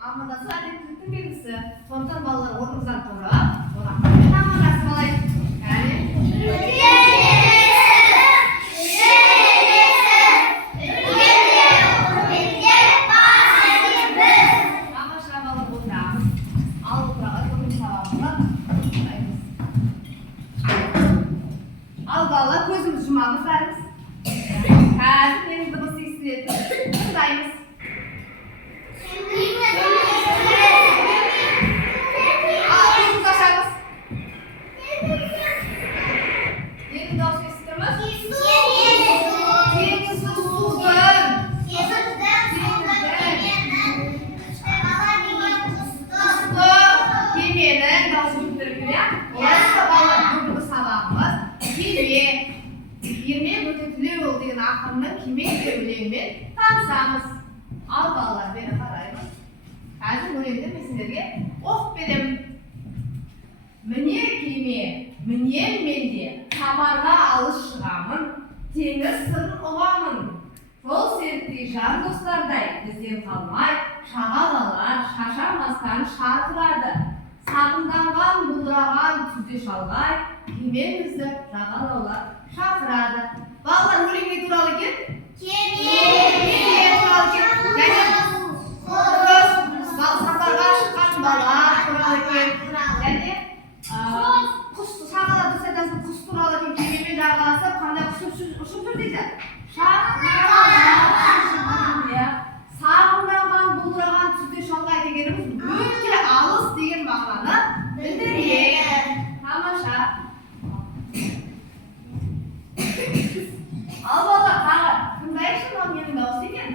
амандасу әдептіліктің белгісі. Сондықтан балалар орнымыздан тұрып, қонақтармен амандасып алайық. Тамаша балалар отырамыз. Ал балалар көзіміз жұмамыз бәріміз. Қазір менің дыбыс естілетін. Тыңдаймыз. Көзіміз ашамыз. Ненің дауыс естірміз? Теңіздің судың. Кеменің дауысын білдіргіле. Осы балалар бүгінгі сабағымыз Кеме, Ермек Өтетілеуұлы деген ақынның Кеме деген өлеңімен танысамыз. Ал балалар, бері қараймыз. Қазір өлеңді мен сіздерге оқып беремін. Міне кеме, мінем менде, самарға алыс шығамын, теңіз сырын ұғамын. Сол серттей жан достардай бізден қалмай, шағалалар шашамастан шарқырады. Сағымданған бұлдыраған түзде шалғай, кемемізді жағалаулар шақырады. Балалар өлең не туралы екен? Кеме туралы екен. Және сапарға шыққан бала туралы екен. Және құс шағалады дұрыс айтасың, құс туралы екен. Кемемен жағаласып қандай құс ұшып жүр дейді? Сағымданған бұлдыраған түзде шалғай дегеніміз өте алыс деген мағынаны білдіреді. Тамаша. Ал балалар, тағы тыңдайықшы, мынау менің дауыс екен.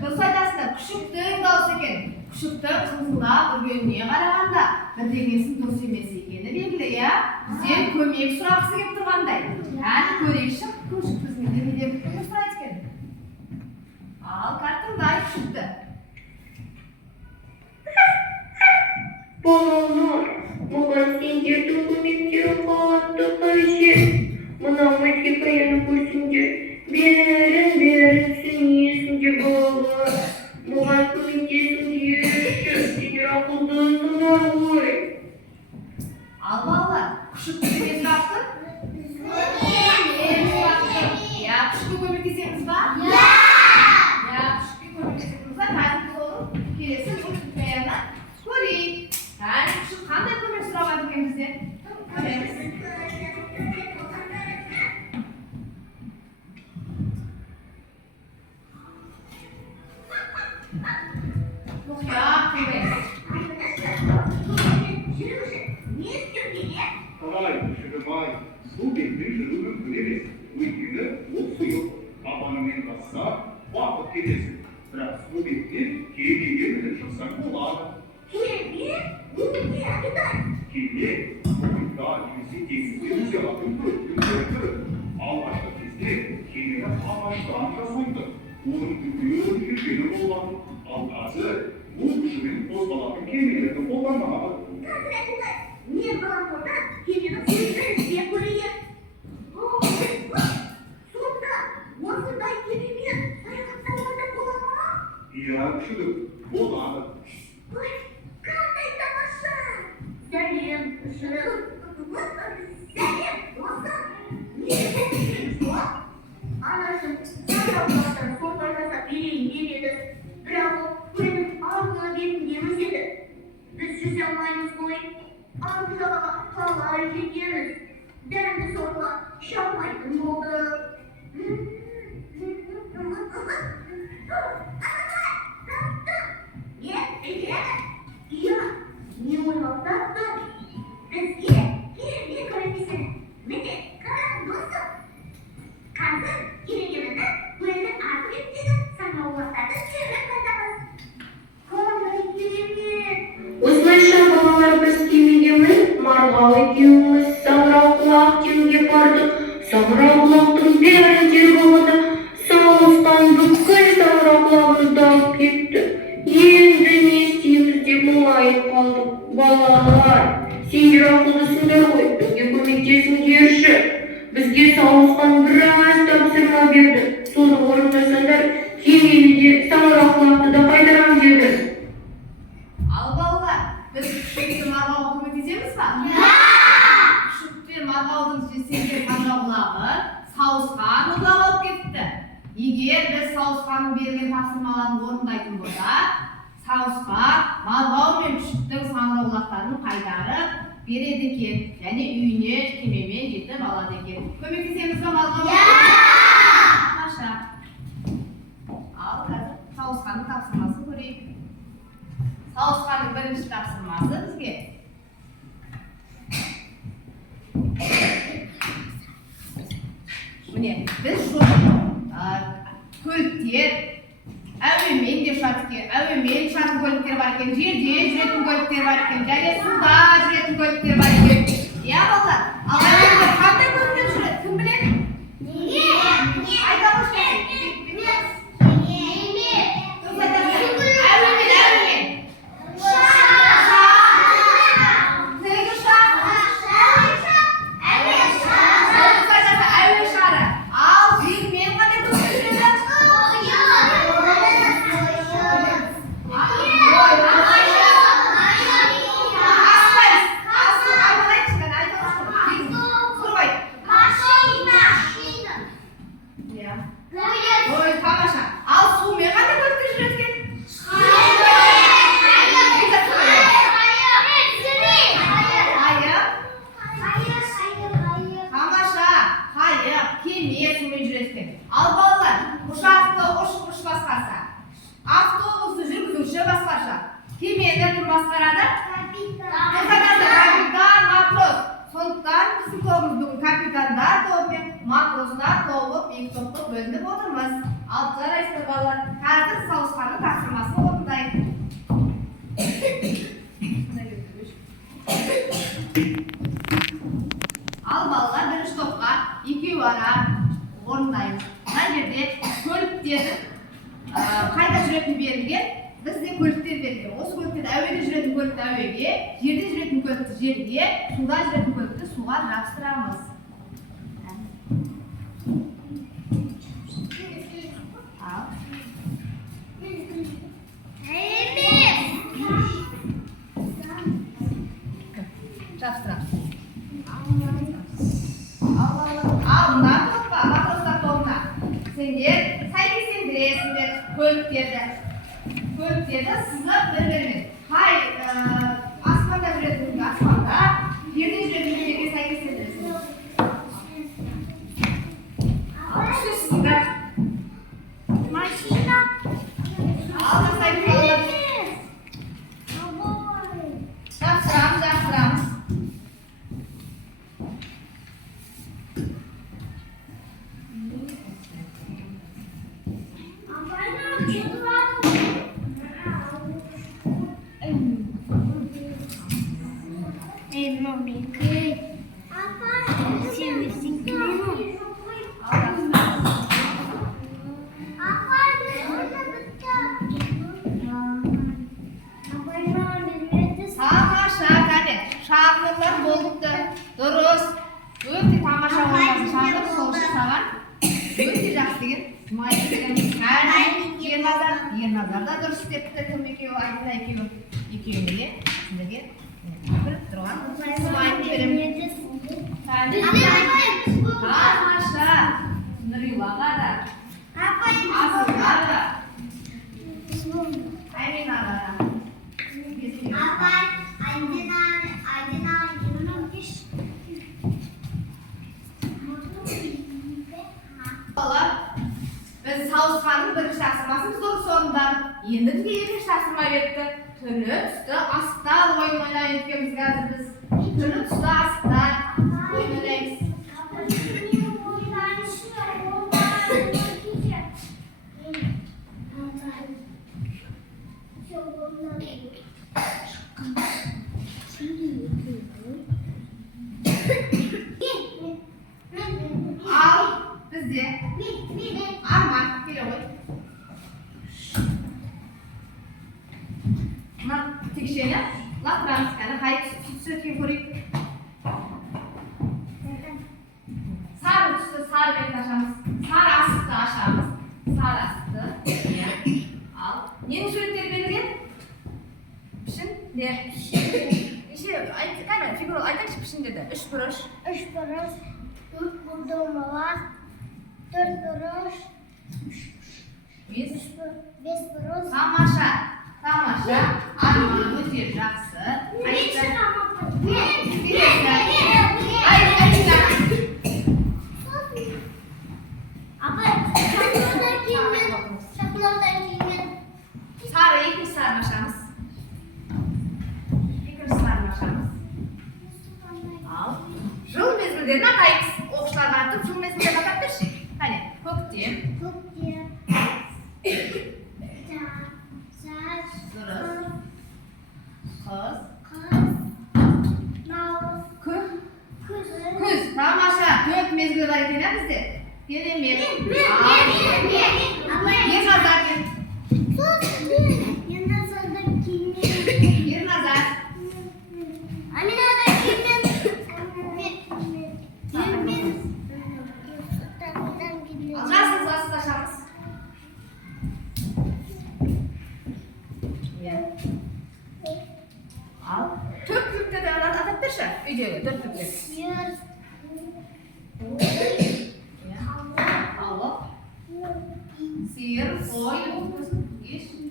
Дұрыс айтасыздар, күшіктің дауыс екен. Күшіктің қызылдап үргеніне қарағанда бірдеңесінің дұрыс емес екені белгілі, иә? Бізден көмек сұрағысы келіп тұрғандай. Әні көрейікші, күшік біздің неден көмек сұрайды екен. Ал тыңдай күшікті. Балалар, маған сендердің көмектерің қатты қажет. Мына мультикаяны көрсеңдер, берін сүйесіңдер балалар. Маған көмектесіңдерші, сендер ақылдысыңдар ғой. Ал балалар, күшікті не сұрақты? Иә, күшікке көмектесеміз ба? Иә, күшікке көмектесеміз ба? Қазір біз оның келесі мультикаяны көрейік. Күшік қандай көмек сұраған екен бізден? Көреміз. Мұқият тыңдаймыз. Қалай, күшігім-ай, су беттің жүруі көремес. Өйткені ол сұйық. Апанымен басса, уақыт кетесің. Бірақ су беттен кемеге мініп шықсаң болады. Кеме? Кеме, мұхитта немесе теңізде жүзе алатын көліктің түрі. Алғашқы кезде кемені ағаштан жасайды. Оның үлкен жүргені болған. Ал қазір бұл күшімен қозғалатын кемелерді қолданады. Мен баламда кеменің сөйлеуін іздеп көрейін. Сонда осындай кемемен саяхаттауға бола ма? Иә, күшігім, болады. Ой, қандай тамаша! Сәлем, күшігім. Сәлем, достым. Не көмектесеңіз жоқ? Анашым, сандалғақтан сонда жасап берейін деп еді. Бірақ ол көлдің арғы бетінде өседі. Біз жүзе алмаймыз ғой. Арғы жағаға қалай жетеміз? Дәнді сорлап шапмайтын болды. Иә, не ойлап таптым? Бізге керемет көмектеседі. Міне, қараңыз достым. Қазір керегемені көлдің арғы бетіндегі саңырауқұлақтарды сүріп қайтамыз. Қандай керемет! Осылайша балалар біз кемеге мініп, Марғау екеуміз саңырауқұлақ теңге бардық. Саңырауқұлақтың бәрін теріп алды. Салысқан бүкіл саңырауқұлағымызды алып кетті. Енді не істейміз деп мұңайып қалдық. Балалар, сендер ақылдысыңдар ғой, бізге көмектесіңдерші. Бізге салысқан біраз тапсырма берді. сауысқан ұрлап алып кетті. Егер біз сауысқанның берген тапсырмаларын орындайтын болсақ, сауысқан марғау мен күшіктің саңырауқұлақтарын қайтарып береді екен, және үйіне кемемен жетіп алады екен. Көмектесеміз бе марғау? Тамаша. Ал қазір сауысқанның тапсырмасын көрейік. Сауысқанның бірінші тапсырмасы бізге міне, біз көліктер, әуемен де әуемен ұшатын көліктер бар екен, жерде жүретін көліктер бар екен, және суда жүретін көліктер бар екен. Иә, балалар? Ал әуеде қандай көліктер жүреді? Кім біледі? Айта қойшы. Ал балалар бірінші топқа екеу ара орындаймыз. Мына жерде көліктердің қайда жүретіні берілген, бізде көліктер берілген. Осы көліктерді әуеде жүретін көлікті әуеге, жерде жүретін көлікті жерге, суда жүретін көлікті суға жабыстырамыз. Жабыстырамыз. Ал мына топқа, матростар тобына сендер сәйкестендіресіңдер көліктерді сызып бір-бірімен. Қай аспанда жүретін аспанда, жерде жүретін жерге сәйкестендіресіңдер. Ал түсесіңдер. Машина. Ал жасайтын балалар. Жабыстырамыз. Шағынылар болыпты, дұрыс. Өте тамаша болған шағын, сол үшін саған өте жақсы деген майы деген. Ерназар да дұрыс депті. Кім екеуі айтында екеуіне сіздерге көріп тұрған майын беремін. Тамаша. Нұрилаға да, Асылға да, Айменаға да. Біз сауысқанның бірінші тапсырмасын дұрыс орындадық. Енді бізге екінші тапсырма беріпті. Түні түсті асықтар ойын ойнайын еткенбіз қазір біз. Түні түсті асықтар ойын ойнаймыз. Ал бізде арман келе ғой. Мына текшені лақтырамыз. Қай түсетін көрейік. Сары түсті сары бетін ашамыз. Сары асықты ашамыз. Сары асықты. Ал ненің суреттері берілген? Пішін? Не? Фигурал айтайықшы пішін деді. Үш бұрыш. Төрт бұрдырма бар. Тамаша. Арман өте жақсы. Сары екінші сарын ашамыз. Ал. Жыл мезгілдерін атаймыз. Оқушыларға атып, жыл мезгілдерін атап берші. Қане, көктем. Күз. Тамаша. Төрт мезгіл бар екен, бізде. Керемет. Ерназар. Жасыз ашамыз. Ал. Төрт түліктерді атап берші. Үйдегі төрт түліктер. Алып. Сиыр, қой, ешкі.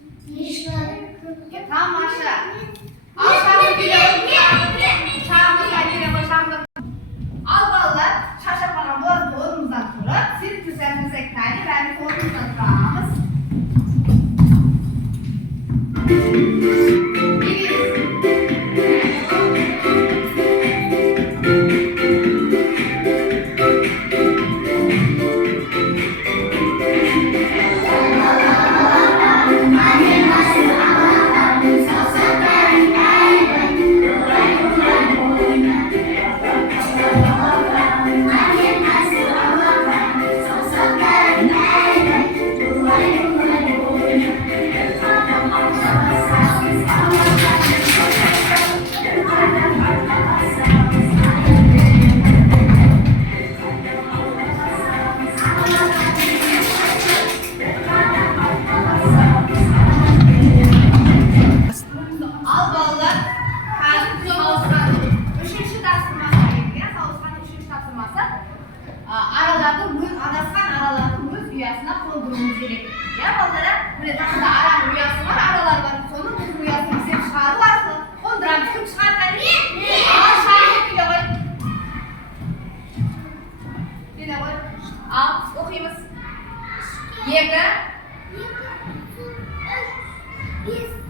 Тамаша. Ал шамды келе ғой. Ал балалар, шаршап қалған болатын орнымыздан тұрып, сен түзәмізек тәні бәрін орнымыздан тұрамыз.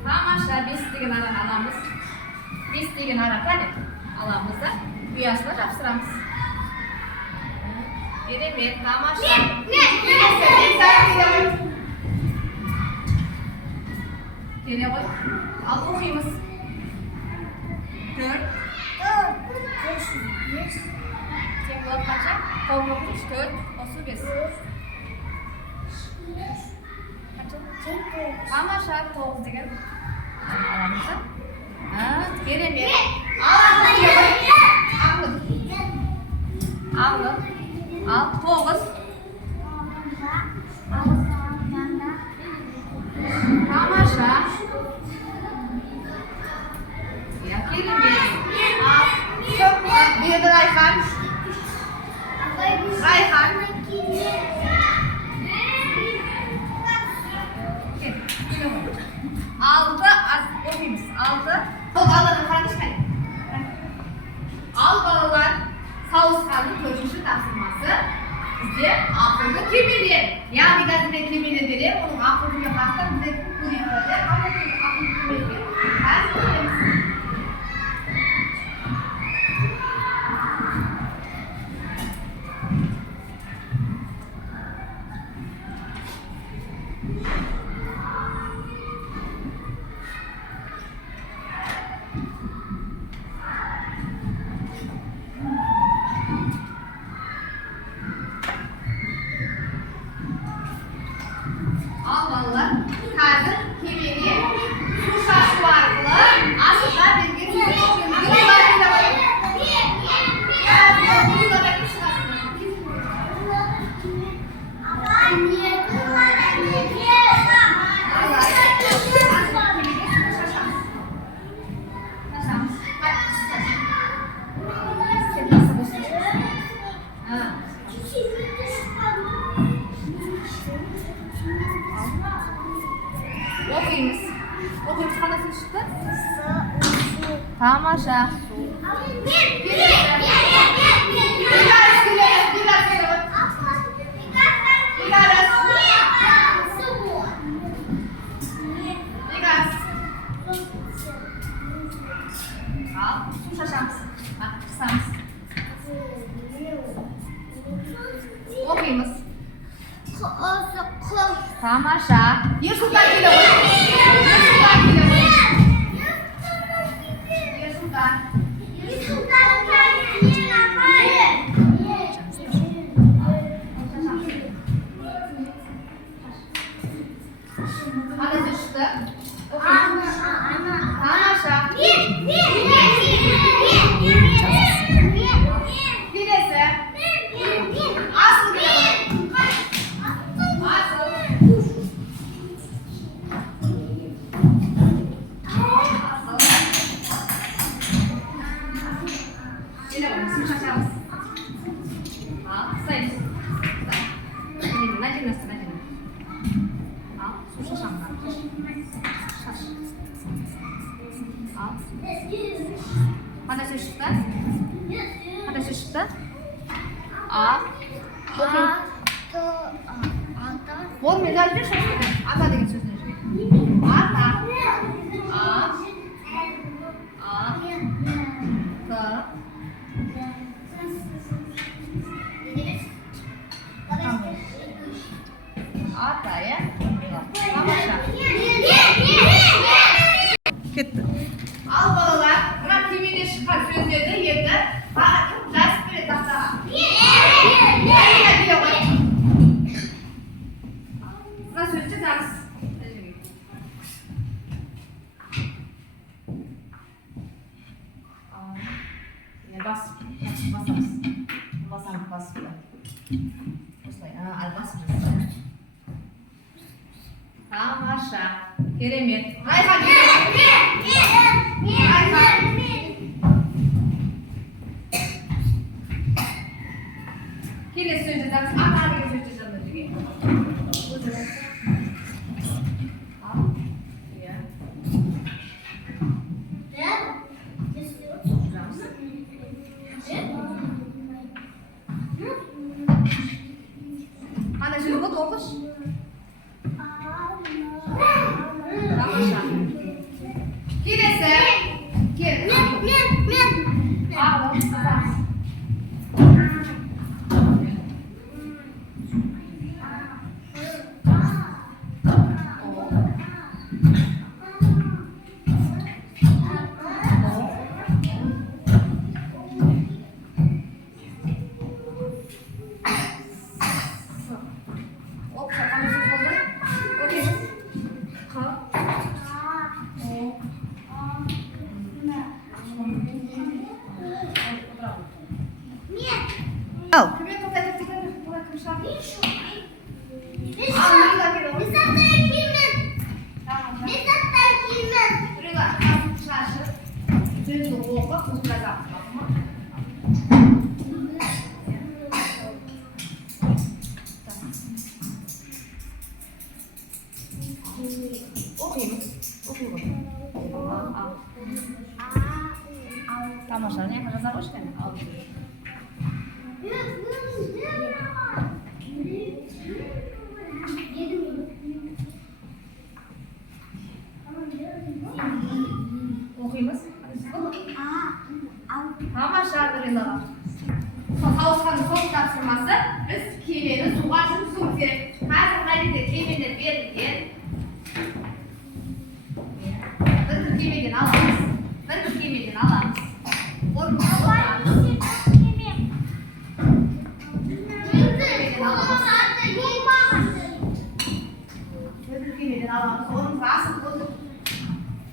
Тамаша, 5 деген араны аламыз. 5 деген ара қане? Аламыз да, ұясына жапсырамыз. Керемет, тамаша. Келе ғой. Ал оқимыз. 4. Тең болып қанша? 4, қосу 5. Тамаша, 9 деген. Аламыз да? Керемет. Алып. Ал 9. Тамаша. Ya керемет. Ал беді Райхан. Райхан. Алты оқимыз. 6. Ол балалардың қараңызшы. Ал балалар сауысқанның 4-ші тапсырмасы бізде ақылды кемелер. Яғни қазір мен кемелер берем, оның ақылдыға қатысты бізде көмектерде ақылды кемелер. Қазір көреміз. Al ballar, қазір кемеге су шашу арқылы ашыға берген оқимыз. Тамаша. Су шашамыз. Қысамыз. Оқимыз. Тамаша. Ерсұлтан келе ғой. Ерсұлтан келе ғой. Ерсұлтан. Ана сөз шықты. Тамаша. Келесі. Асыл келе ғой. Асыл. Келе ғой, су шашамыз. Қысаймыз. Наденасы. Су шашамыз. Шаш. Қандай сөз шықты? Қандай сөз шықты? Қолмен жазып берші. Ата деген сөзін жүрген. Ата. Ата, иә? Тамаша. Кетті. Ал балалар, мына кемеде шыққан сөздерді енді бағытып жазып береді тақтаға. Мына сөзді жаз. Басып. Осылай, ал басып. Тамаша. Керемет. Райхан келе. Келесі сөзді жазып, ата деген сөзді жазып жүрген. Қандай сөз болды, оқыш? Тамаша. Келесі. Кел. Тамаша, не жаза қойшы кәне. Оқимыз. Тамаша, бірелаға. Қауысқанның соң тапсырмасы, біз кемені суға жұмсуымыз керек. Қазір ғайдеде кемелер берілген. Бір кемеден аламыз.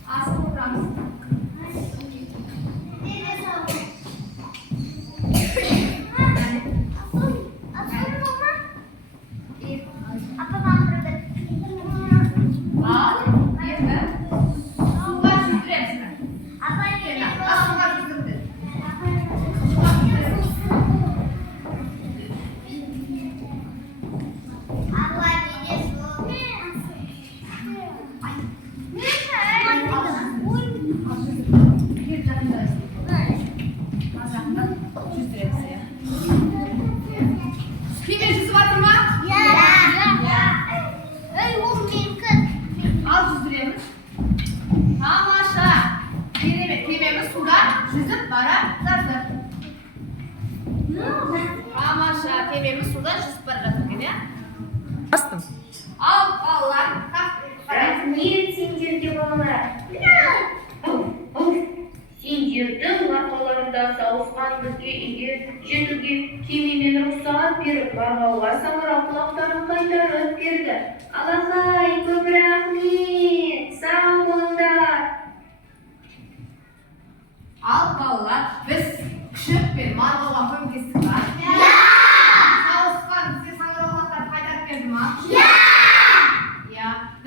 Asıl oturamız. Бастым. Ал балалар, Рахмет сендерге балалар. Сендердің арқаларында сауысқан бізге үйге жетуге кемемен рұқсат беріп бағауға самұрау құлақтарын қайтарып берді. Алақай, көп рахмет. Сау болыңдар. ал балалар, біз күшік пен марғауға көмектестік па? Сауысқан бізге самұрау құлақтарды қайтарып берді ма?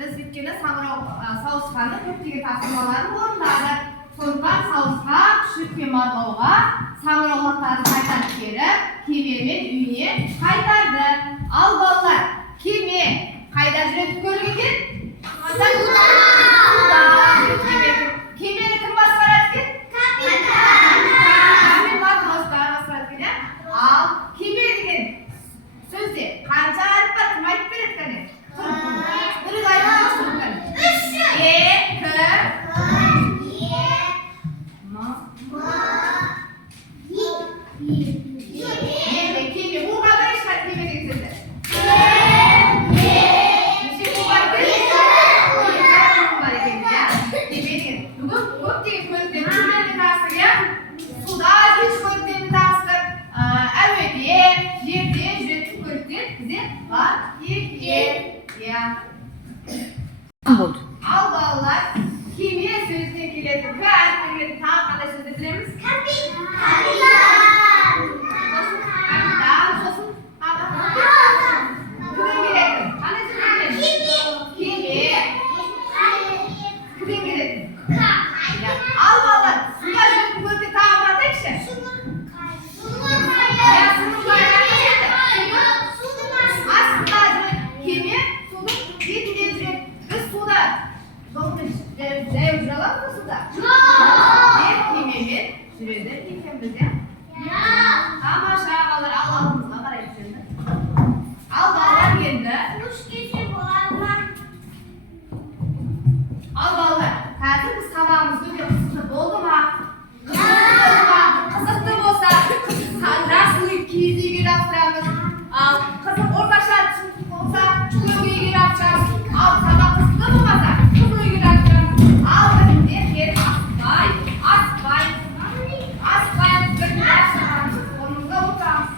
Біз өйткені сауысқаны көптеген тапсырмаларын орындады. Сондықтан сауысқа, күшік пен марғауға самұрау құлақтарын қайтарып беріп, кемемен үйіне қайтарды. Ал балалар, кеме қайда жүреді көлік екен? Кемені кім басқарады екен? Капитан басқарады екен. Ал кеме деген сөзде қанша әріп бар? Кім айтып береді кәне? Дұрыс айтып тұрсыңдар. 2 кеме буға бір шығады кеме деген сөзді. Неше бу бар екен? Бүгін көптеген көліктермен тастық, суда жүз көліктермен тастық, әуеде, жерде жүретін көліктер бізде бар екен. Болды. Ал балалар, кеме сөзіне келетін к әріпіне келетін тағы қандай сөзді білеміз? Капитан, сосын кімден келетін? Қандай сөзді білеміз? Кеме. Кімден келетін? Ал балалар, суда жүретін көлікте тағы бар айтайықшы. Астында жүреді кеме, судың бетінде жүреді. Біз суда жолмен жаяу жүре аламыз ба суда? Кемемен жүреді екенбіз, тамаша балалар, ал алдымызға қарай жүреді. Ал балалар енді. Ал балалар, қазір біз сабағымыз өте қызықты болды ма? Қызықты болса, жасыл киізге жапсырамыз. Ал қызық орташа түсінікті болса, көк үйге жапсырамыз. Ал сабақ қызықты болмаса, қызыл үйге жапсырамыз. Ал бірінде аспай, бірінде жапсырамыз, орнымызға отырамыз.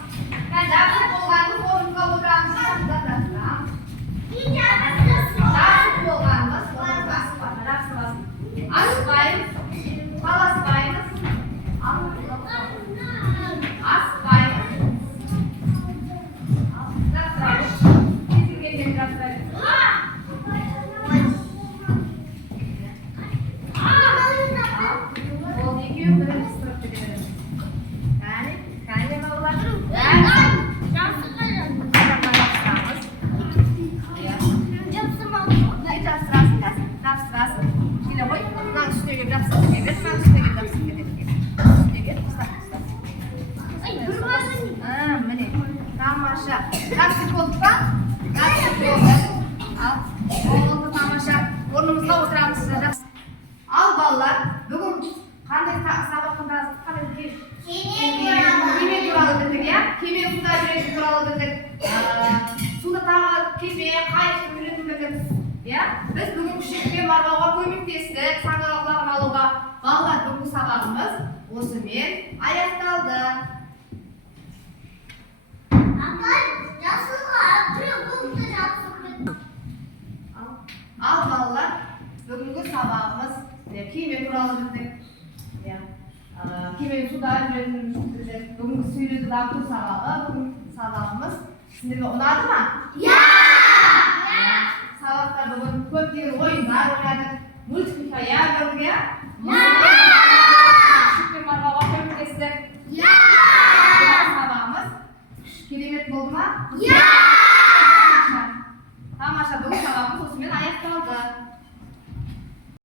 Жапсып болғанымыз орнымызға отырамыз. Жапсып болғанымыз орнымызға жапсырамыз. Аспаймыз, таласпаймыз, аспаймыз, жапсырамыз, кесілгеннен жапсырамыз. Ол екеуі бірінші сыныпты береді. Кәне балалар, жапсырасың. Келе ғой, мынаның үстіне келіп жапсырып кете бер, мынаның үстіне келіп жапсырып кете бер. Үстіне келіп, ұстап. Міне, тамаша. Жақсы болды ба? Жақсы болды. Ал, болды, тамаша. Орнымызға отырамыз. Ал балалар, бүгін қандай сабақтың қандай кеме туралы білдік, кеме суда жүретін туралы білдік. Суда тағы кеме, қайық жүретін білдік. Біз бүгін күшікпен марғауға көмектестік, саңырауқұлағын алуға. Балалар, бүгінгі сабағымыз осымен аяқталды. Ал балалар, бүгінгі сабағымыз кеме туралы білдік. Кеме суда жүретін білдік. Бүгінгі сөйлеуді дамыту сабағы, бүгінгі сабағымыз сіздерге ұнады ма? Сабақта бүгін көптеген ойындар ойнадық, мультхикая көрдік,